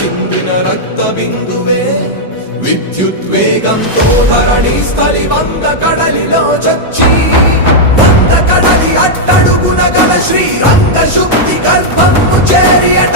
చిందిన రక్త బిందువే విద్యుద్వేగంతో ధరణి స్థలి వంద కడలిలో చచ్చి వంద కడలి అట్టడుగున గల శ్రీరంగ శుద్ధి గర్భము చేరియట